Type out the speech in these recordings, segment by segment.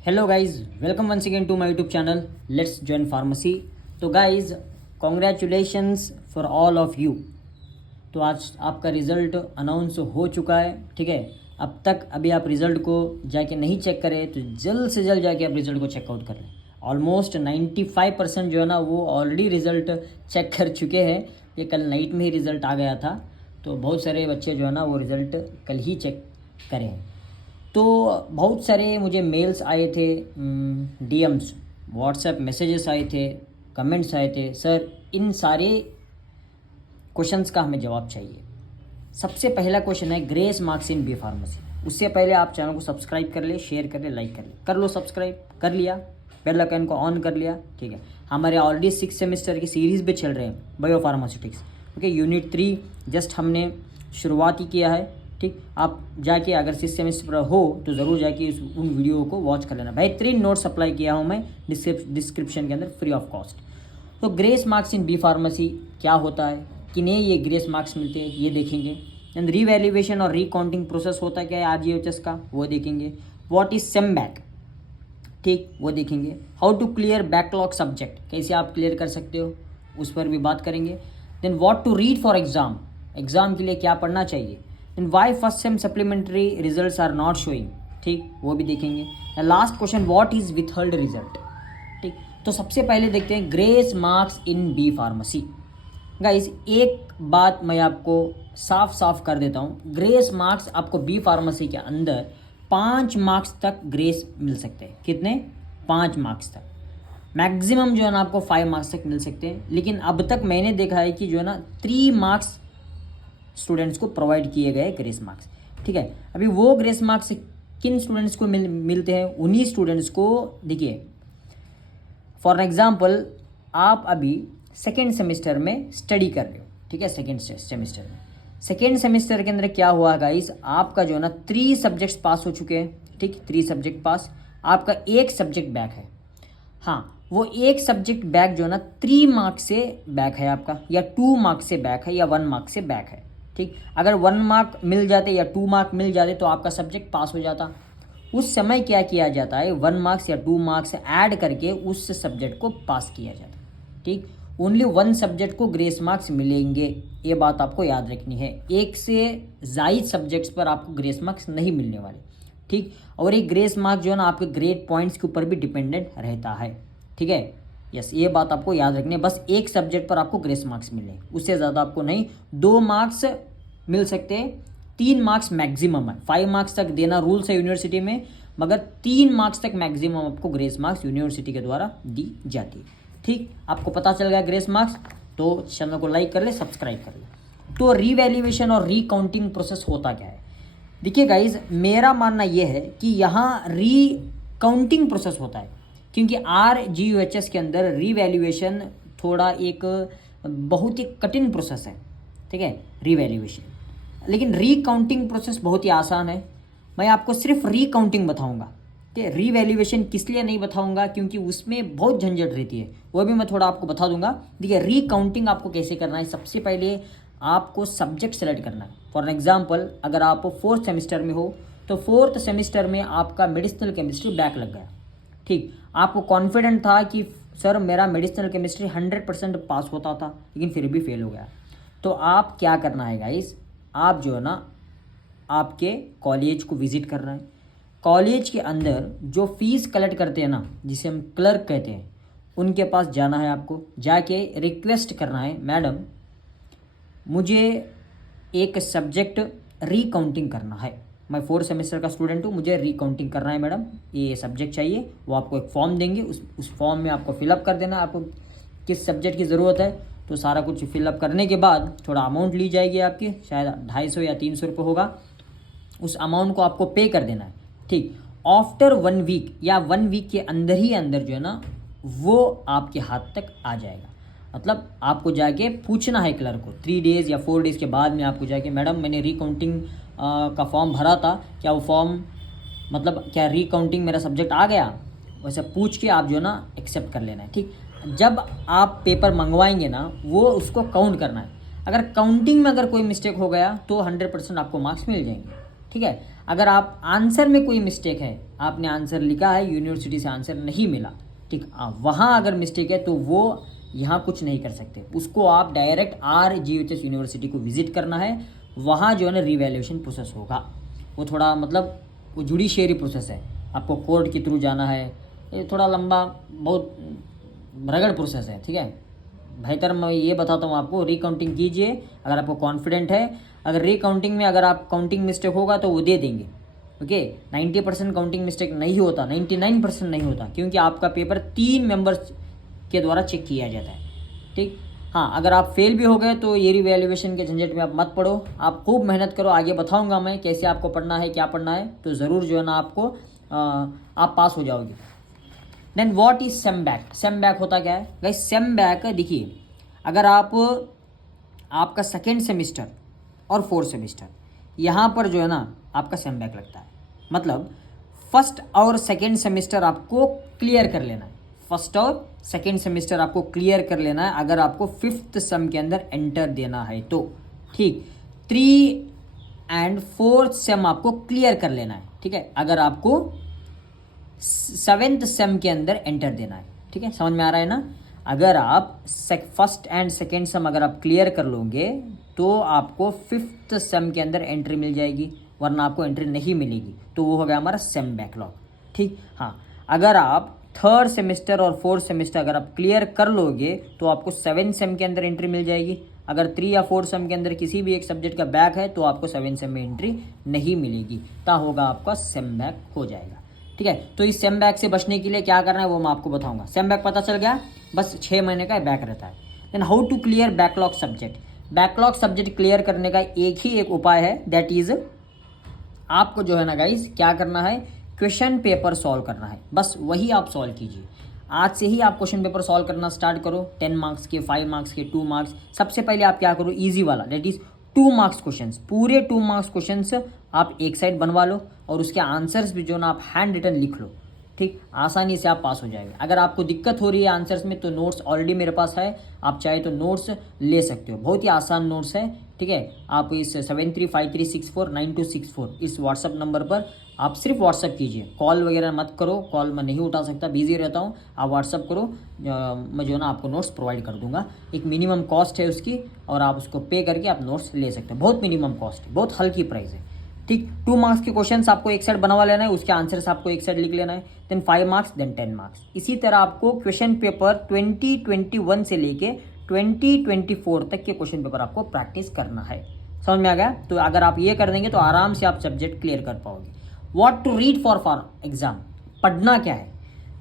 Hello guys, welcome once again to my YouTube channel let's join pharmacy. तो guys, congratulations for all of you. तो आज आपका result announce हो चुका है, ठीक है। अब तक अभी आप रिज़ल्ट को जाके नहीं चेक करें तो जल्द से जल्द जाके आप रिज़ल्ट को चेकआउट कर लें। ऑलमोस्ट 95% जो है ना वो ऑलरेडी रिज़ल्ट चेक कर चुके हैं। ये कल नाइट में ही रिज़ल्ट आ गया था, तो बहुत सारे बच्चे जो है ना वो रिज़ल्ट कल ही चेक करें। तो बहुत सारे मुझे मेल्स आए थे, डीएम्स, व्हाट्सएप मैसेजेस आए थे, कमेंट्स आए थे, सर इन सारे क्वेश्चंस का हमें जवाब चाहिए। सबसे पहला क्वेश्चन है grace marks in B pharmacy. उससे पहले आप चैनल को सब्सक्राइब कर ले, शेयर कर ले, लाइक कर ले। कर लो सब्सक्राइब, कर लिया, बेल आइकन को ऑन कर लिया, ठीक है। हमारे ऑलरेडी 6 सेमेस्टर की सीरीज़ भी चल रहे हैं bio pharmaceutics, okay. Unit 3 just हमने शुरुआत ही किया है, ठीक। आप जाके अगर 6 सेमेस्टर पर हो तो ज़रूर जाके उन वीडियो को वॉच कर लेना। बेहतरीन नोट्स अप्लाई किया हूँ मैं डिस्क्रिप्शन के अंदर फ्री ऑफ कॉस्ट। तो grace marks in B pharmacy क्या होता है, किन्हें ये ग्रेस मार्क्स मिलते हैं ये देखेंगे। एंड रीवैल्यूएशन और रीकाउंटिंग प्रोसेस होता है क्या है आरजीएचएस का, वो देखेंगे। व्हाट इज सेम बैक, ठीक, वो देखेंगे। How to clear backlog subject, कैसे आप क्लियर कर सकते हो उस पर भी बात करेंगे। Then what to read for exam, exam के लिए क्या पढ़ना चाहिए। And why first sem supplementary results are not showing, ठीक, वो भी देखेंगे। And last question what is withhold result, ठीक। तो सबसे पहले देखते हैं grace marks in B pharmacy. Guys, एक बात मैं आपको साफ साफ कर देता हूँ, ग्रेस मार्क्स आपको बी फार्मेसी के अंदर 5 मार्क्स तक ग्रेस मिल सकते हैं। कितने? 5 मार्क्स तक। मैक्सिमम जो है ना आपको 5 मार्क्स तक मिल सकते हैं। लेकिन अब तक मैंने देखा है कि जो है ना 3 मार्क्स स्टूडेंट्स को प्रोवाइड किए गए ग्रेस मार्क्स, ठीक है। अभी वो ग्रेस मार्क्स किन स्टूडेंट्स को मिलते हैं, उन्हीं स्टूडेंट्स को देखिए। फॉर एग्जाम्पल, आप अभी सेकेंड सेमेस्टर में स्टडी कर रहे हो, ठीक है। सेकेंड सेमेस्टर के अंदर क्या हुआ गाइस, आपका जो है ना 3 सब्जेक्ट्स पास हो चुके हैं, ठीक, 3 सब्जेक्ट पास। आपका एक सब्जेक्ट बैक है, हाँ, वो एक सब्जेक्ट बैक जो है ना 3 मार्क्स से बैक है आपका, या 2 मार्क्स से बैक है, या 1 मार्क से बैक है, ठीक। अगर 1 मार्क मिल जाते या 2 मार्क मिल जाते तो आपका सब्जेक्ट पास हो जाता। उस समय क्या किया जाता है, 1 मार्क्स या 2 मार्क्स ऐड करके उस सब्जेक्ट को पास किया जाता, ठीक। ओनली 1 सब्जेक्ट को ग्रेस मार्क्स मिलेंगे, ये बात आपको याद रखनी है। एक से ज़ायद सब्जेक्ट्स पर आपको ग्रेस मार्क्स नहीं मिलने वाले, ठीक। और एक ग्रेस मार्क्स जो है ना आपके ग्रेड पॉइंट्स के ऊपर भी डिपेंडेंट रहता है, ठीक है। यस, ये बात आपको याद रखनी है। बस एक सब्जेक्ट पर आपको ग्रेस मार्क्स मिले, उससे ज़्यादा आपको नहीं। 2 मार्क्स मिल सकते हैं, 3 मार्क्स मैक्सिमम है। 5 मार्क्स तक देना रूल्स है यूनिवर्सिटी में, मगर 3 मार्क्स तक मैक्सिमम आपको ग्रेस मार्क्स यूनिवर्सिटी के द्वारा दी जाती है, ठीक। आपको पता चल गया ग्रेस मार्क्स, तो चैनल को लाइक कर ले, सब्सक्राइब कर ले। तो रीवैल्यूएशन और रीकाउंटिंग प्रोसेस होता क्या है, देखिए गाइज, मेरा मानना यह है कि यहाँ रीकाउंटिंग प्रोसेस होता है, क्योंकि आरजीयूएचएस के अंदर रीवैल्यूएशन थोड़ा एक बहुत ही कठिन प्रोसेस है, ठीक है, रीवैल्यूएशन। लेकिन रीकाउंटिंग प्रोसेस बहुत ही आसान है। मैं आपको सिर्फ रीकाउंटिंग बताऊंगा, ठीक है। रीवैल्यूएशन किस लिए नहीं बताऊंगा, क्योंकि उसमें बहुत झंझट रहती है, वो भी मैं थोड़ा आपको बता दूंगा। देखिए, रीकाउंटिंग आपको कैसे करना है, सबसे पहले आपको सब्जेक्ट सेलेक्ट करना है। फॉर एग्जाम्पल, अगर आप 4th सेमेस्टर में हो तो 4th सेमेस्टर में आपका मेडिसिनल केमिस्ट्री बैक लग गया, ठीक। आपको कॉन्फिडेंट था कि सर मेरा मेडिसिनल केमिस्ट्री 100% पास होता था, लेकिन फिर भी फेल हो गया। तो आप क्या करना है गाइस, आप जो है ना आपके कॉलेज को विजिट करना है। कॉलेज के अंदर जो फीस कलेक्ट करते हैं ना, जिसे हम क्लर्क कहते हैं, उनके पास जाना है। आपको जाके रिक्वेस्ट करना है, मैडम मुझे एक सब्जेक्ट रीकाउंटिंग करना है, मैं 4th सेमेस्टर का स्टूडेंट हूँ, मुझे रीकाउंटिंग करना है मैडम, ये सब्जेक्ट चाहिए। वो आपको एक फॉर्म देंगे, उस फॉर्म में आपको फिलअप कर देना, आपको किस सब्जेक्ट की ज़रूरत है। तो सारा कुछ फिलअप करने के बाद थोड़ा अमाउंट ली जाएगी आपकी, शायद 250 या 300 रुपये होगा। उस अमाउंट को आपको पे कर देना है, ठीक। आफ्टर 1 वीक या 1 वीक के अंदर ही अंदर जो है ना वो आपके हाथ तक आ जाएगा। मतलब आपको जाके पूछना है क्लर्क को, 3 डेज़ या 4 डेज़ के बाद में आपको जाके, मैडम मैंने रीकाउंटिंग का फॉर्म भरा था, क्या वो फॉर्म, मतलब क्या रीकाउंटिंग मेरा सब्जेक्ट आ गया, वैसे पूछ के आप जो है ना एक्सेप्ट कर लेना है, ठीक। जब आप पेपर मंगवाएंगे ना, वो उसको काउंट करना है। अगर काउंटिंग में अगर कोई मिस्टेक हो गया तो 100% आपको मार्क्स मिल जाएंगे, ठीक है। अगर आप आंसर में कोई मिस्टेक है, आपने आंसर लिखा है, यूनिवर्सिटी से आंसर नहीं मिला, ठीक, वहाँ अगर मिस्टेक है तो वो यहाँ कुछ नहीं कर सकते, उसको आप डायरेक्ट RGHS यूनिवर्सिटी को विजिट करना है, वहाँ जो है ना रिवैल्यूएशन प्रोसेस होगा। वो थोड़ा मतलब वो जुडिशियरी प्रोसेस है, आपको कोर्ट के थ्रू जाना है, ये थोड़ा लंबा बहुत रगड़ प्रोसेस है, ठीक है। बेहतर मैं ये बताता हूँ आपको, रिकाउंटिंग कीजिए अगर आपको कॉन्फिडेंट है। अगर रिकाउंटिंग में अगर आप काउंटिंग मिस्टेक होगा तो वो दे देंगे, ओके। 90% काउंटिंग मिस्टेक नहीं होता, 99% नहीं होता, क्योंकि आपका पेपर 3 मेंबर्स के द्वारा चेक किया जाता है, ठीक। हाँ, अगर आप फेल भी हो गए तो ये रिवैल्यूएशन के झंझट में आप मत पढ़ो, आप खूब मेहनत करो। आगे बताऊंगा मैं कैसे आपको पढ़ना है, क्या पढ़ना है, तो ज़रूर जो है ना आपको आप पास हो जाओगे। Then what is sem back? Sem back होता क्या है गाइस? सेम बैक देखिए, अगर आपका सेकेंड सेमिस्टर और 4th सेमिस्टर यहाँ पर जो है ना आपका सेम बैक लगता है, मतलब फर्स्ट और सेकेंड सेमिस्टर आपको क्लियर कर लेना है, फर्स्ट और सेकेंड सेमिस्टर आपको क्लियर कर लेना है अगर आपको 5th सेम के अंदर एंटर देना है तो, ठीक। 3 and 4th सेम आपको क्लियर कर लेना है, ठीक है, अगर आपको 7th सेम के अंदर एंटर देना है, ठीक है, समझ में आ रहा है ना। अगर आप फर्स्ट एंड सेकेंड सेम अगर आप क्लियर कर लोगे तो आपको 5th सेम के अंदर एंट्री मिल जाएगी, वरना आपको एंट्री नहीं मिलेगी, तो वो हो गया हमारा सेम बैकलॉग, ठीक। हाँ, अगर आप 3rd सेमेस्टर और 4th सेमेस्टर अगर आप क्लियर कर लोगे तो आपको 7th सेम के अंदर एंट्री मिल जाएगी। अगर 3 या 4 सेम के अंदर किसी भी एक सब्जेक्ट का बैक है तो आपको 7th सेम में एंट्री नहीं मिलेगी, ता होगा आपका सेम बैक हो जाएगा, ठीक है। तो इस सेम बैक से बचने के लिए क्या करना है वो मैं आपको बताऊंगा। सेम बैक पता चल गया, बस 6 महीने का बैक रहता है। Then how to clear backlog subject? Backlog subject clear करने का एक उपाय है, दैट इज आपको जो है ना गाइस क्या करना है, क्वेश्चन पेपर सॉल्व करना है, बस वही आप सॉल्व कीजिए। आज से ही आप क्वेश्चन पेपर सॉल्व करना स्टार्ट करो, 10 मार्क्स के, 5 मार्क्स के, 2 मार्क्स। सबसे पहले आप क्या करो, इजी वाला, दैट इज 2 मार्क्स क्वेश्चंस, पूरे 2 मार्क्स क्वेश्चंस आप एक साइड बनवा लो और उसके आंसर्स भी जो ना आप हैंड रिटन लिख लो, ठीक, आसानी से आप पास हो जाएंगे। अगर आपको दिक्कत हो रही है आंसर्स में तो नोट्स ऑलरेडी मेरे पास है, आप चाहे तो नोट्स ले सकते हो, बहुत ही आसान नोट्स है, ठीक है। आप इस 7353649264 इस व्हाट्सअप नंबर पर आप सिर्फ व्हाट्सअप कीजिए, कॉल वगैरह मत करो, कॉल मैं नहीं उठा सकता, बिजी रहता हूँ, आप व्हाट्सअप करो, मैं जो है ना आपको नोट्स प्रोवाइड कर दूंगा। एक मिनिमम कॉस्ट है उसकी और आप उसको पे करके आप नोट्स ले सकते हैं, बहुत मिनिमम कॉस्ट है, बहुत हल्की प्राइस है, ठीक। 2 मार्क्स के क्वेश्चंस आपको एक साइड बनवा लेना है, उसके आंसर्स आपको एक साइड लिख लेना है, देन 5 मार्क्स, देन 10 मार्क्स। इसी तरह आपको क्वेश्चन पेपर 2021 से लेके 2024 तक के क्वेश्चन पेपर आपको प्रैक्टिस करना है, समझ में आ गया। तो अगर आप ये कर देंगे तो आराम से आप सब्जेक्ट क्लियर कर पाओगे। What to read for exam? पढ़ना क्या है?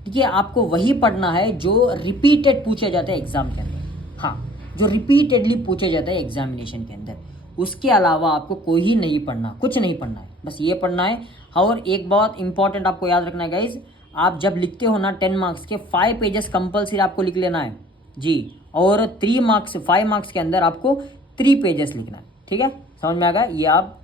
देखिए, आपको वही पढ़ना है जो रिपीटेड पूछे जाते हैं एग्जाम के अंदर, हाँ, जो रिपीटेडली पूछे जाते हैं एग्जामिनेशन के अंदर, उसके अलावा आपको कोई ही नहीं पढ़ना, कुछ नहीं पढ़ना है, बस ये पढ़ना है। और एक बहुत इंपॉर्टेंट आपको याद रखना है गाइज, आप जब लिखते हो ना 10 मार्क्स के 5 पेजेस कंपल्सरी आपको लिख लेना है जी, और 5 मार्क्स के अंदर आपको 3 पेजेस लिखना है, ठीक है, समझ में आ गया, ये आप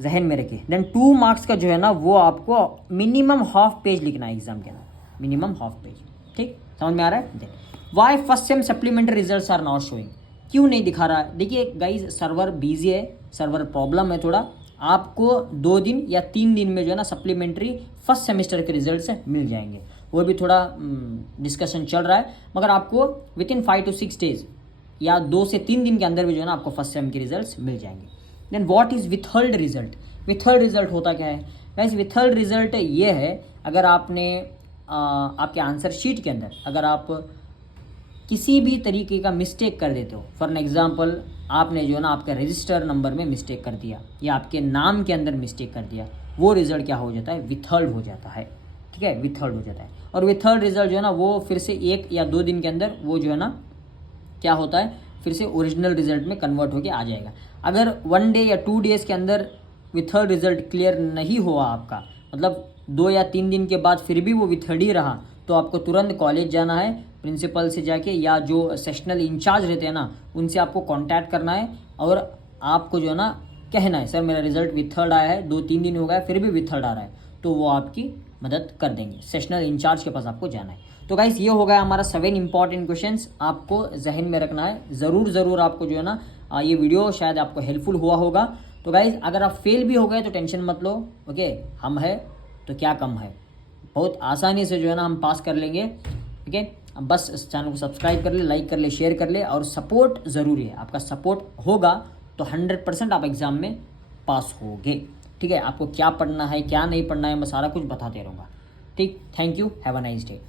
जहन में रखिए। देन 2 मार्क्स का जो है ना वो आपको मिनिमम हाफ पेज लिखना है एग्जाम के अंदर, मिनिमम हाफ पेज, ठीक, समझ में आ रहा है। Then why first sem supplementary results are not showing? क्यों नहीं दिखा रहा है? देखिए गाइज, सर्वर बिजी है, सर्वर प्रॉब्लम है थोड़ा, आपको 2 दिन या 3 दिन में जो है ना सप्लीमेंट्री फर्स्ट सेमेस्टर के रिजल्ट्स मिल जाएंगे, वो भी थोड़ा डिस्कशन चल रहा है, मगर आपको विद इन 5 to 6 डेज या 2 से 3 दिन के अंदर भी जो है ना आपको फर्स्ट सेम के रिजल्ट्स मिल जाएंगे। Then what is withhold result? Withheld result होता क्या है गाइज? विथहोल्ड रिजल्ट ये है, अगर आपने आपके आंसर शीट के अंदर अगर आप किसी भी तरीके का मिस्टेक कर देते हो, फॉर एग्जाम्पल आपने जो है ना आपका रजिस्टर नंबर में मिस्टेक कर दिया या आपके नाम के अंदर मिस्टेक कर दिया, वो रिजल्ट क्या हो जाता है? विथहोल्ड हो जाता है, ठीक है, विथहोल्ड हो जाता है। और विथहोल्ड रिजल्ट जो है ना वो फिर से 1 या 2 दिन के अंदर वो जो है ना क्या होता है, फिर से ओरिजिनल रिजल्ट में कन्वर्ट होके आ जाएगा। अगर 1 डे या 2 डेज के अंदर विथहोल्ड रिजल्ट क्लियर नहीं हुआ आपका, मतलब 2 या 3 दिन के बाद फिर भी वो विथहोल्ड ही रहा, तो आपको तुरंत कॉलेज जाना है, प्रिंसिपल से जाके या जो सेक्शनल इंचार्ज रहते हैं ना उनसे आपको कांटेक्ट करना है और आपको जो है ना कहना है, सर मेरा रिजल्ट विथहोल्ड आया है, 2-3 दिन हो गया फिर भी विथहोल्ड आ रहा है, तो वो आपकी मदद कर देंगे, सेक्शनल इंचार्ज के पास आपको जाना है। तो गाइस, ये हो गया हमारा 7 इंपॉर्टेंट क्वेश्चंस, आपको जहन में रखना है, ज़रूर आपको जो है ना ये वीडियो शायद आपको हेल्पफुल हुआ होगा। तो गाइज अगर आप फेल भी हो गए तो टेंशन मत लो, ओके, हम है तो क्या कम है, बहुत आसानी से जो है ना हम पास कर लेंगे, ठीक है। अब बस इस चैनल को सब्सक्राइब कर ले, लाइक कर ले, शेयर कर ले, और सपोर्ट ज़रूरी है, आपका सपोर्ट होगा तो 100% आप एग्ज़ाम में पास होगे, ठीक है। आपको क्या पढ़ना है क्या नहीं पढ़ना है मैं सारा कुछ बताते रहूँगा, ठीक। Thank you, have a nice day.